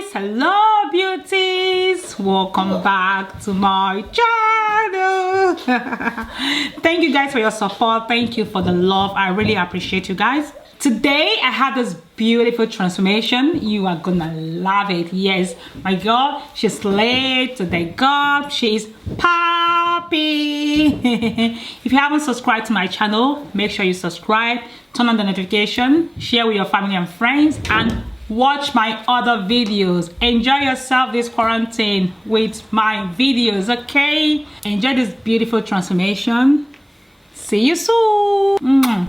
guys, hello beauties, welcome back to my channel. Thank you guys for your support. Thank you for the love. I really appreciate you guys. Today I have this beautiful transformation. You are gonna love it. Yes, my girl, she's late to the up. She's poppy. If you haven't subscribed to my channel, make sure you subscribe, turn on the notification, share with your family and friends, and watch my other videos. Enjoy yourself this quarantine with my videos, okay? Enjoy this beautiful transformation. See you soon.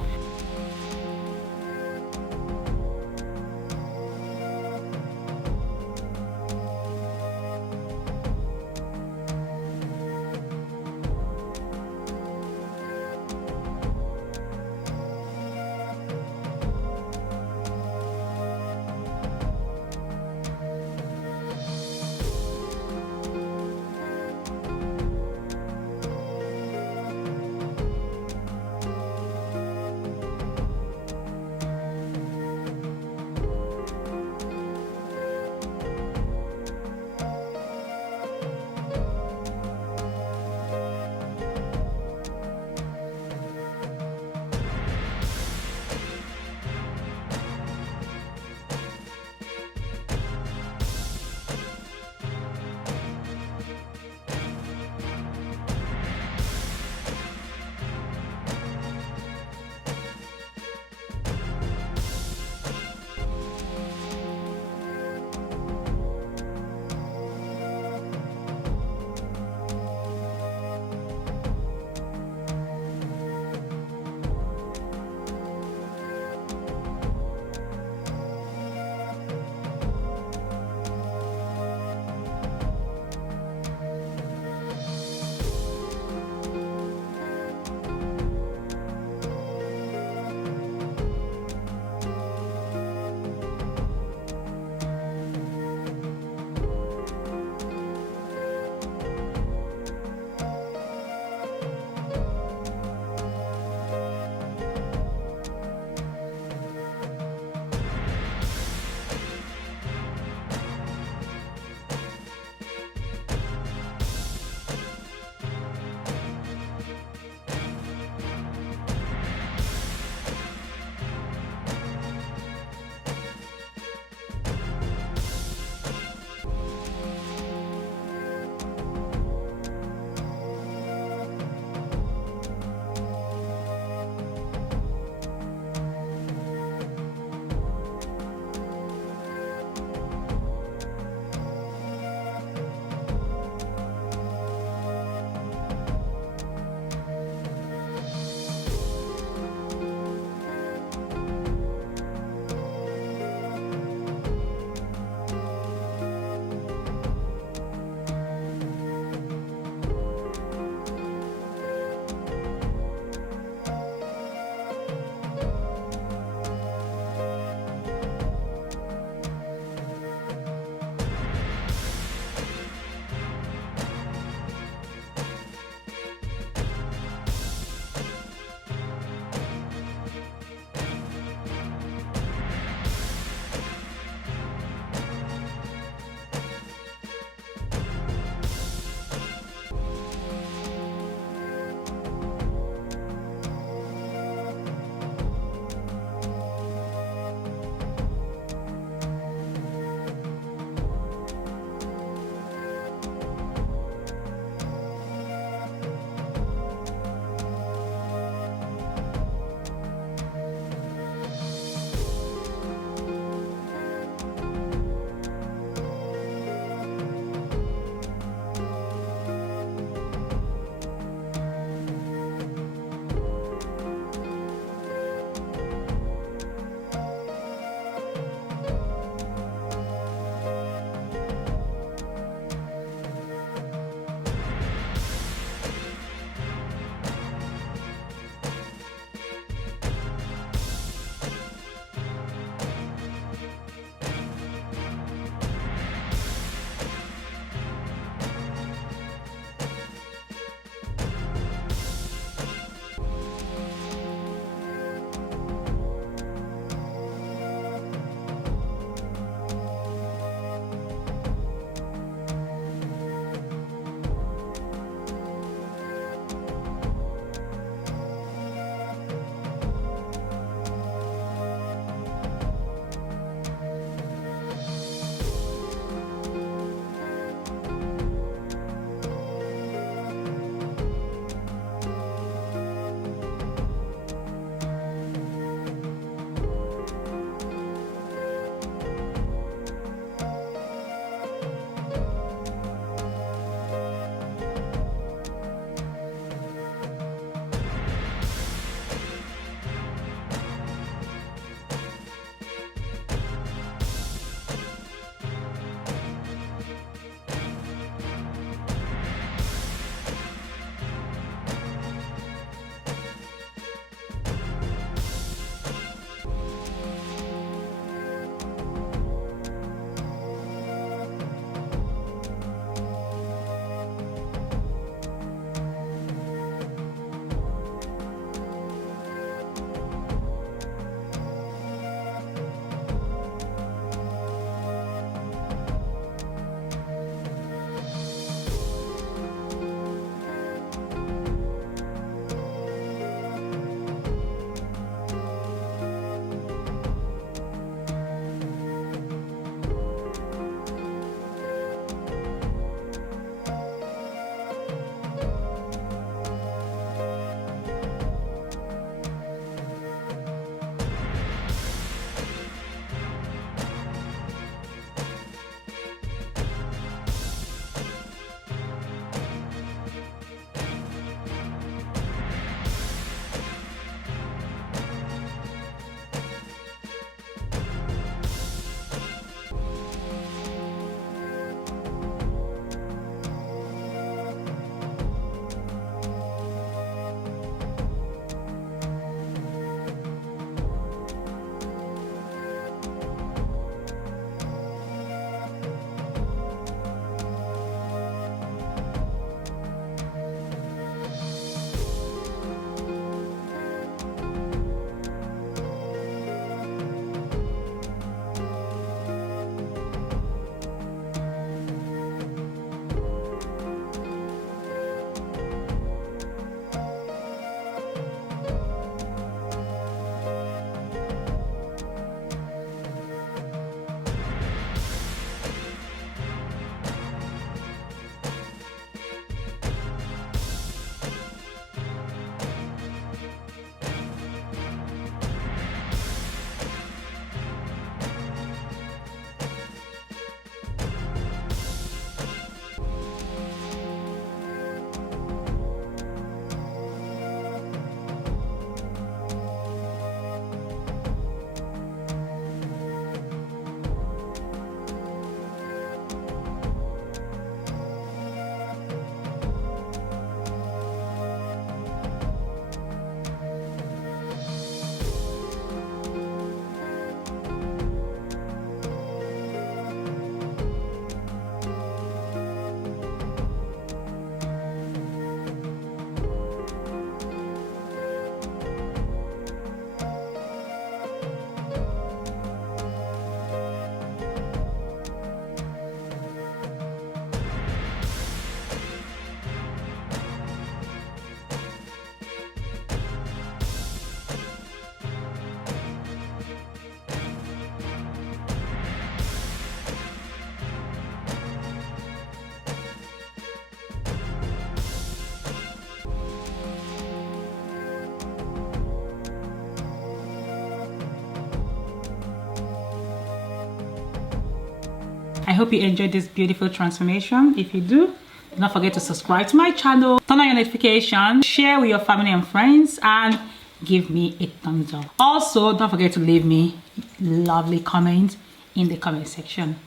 I hope you enjoyed this beautiful transformation. If you do not forget to subscribe to my channel, turn on your notifications, share with your family and friends, and give me a thumbs up. Also, don't forget to leave me lovely comments in the comment section.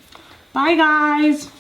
Bye guys.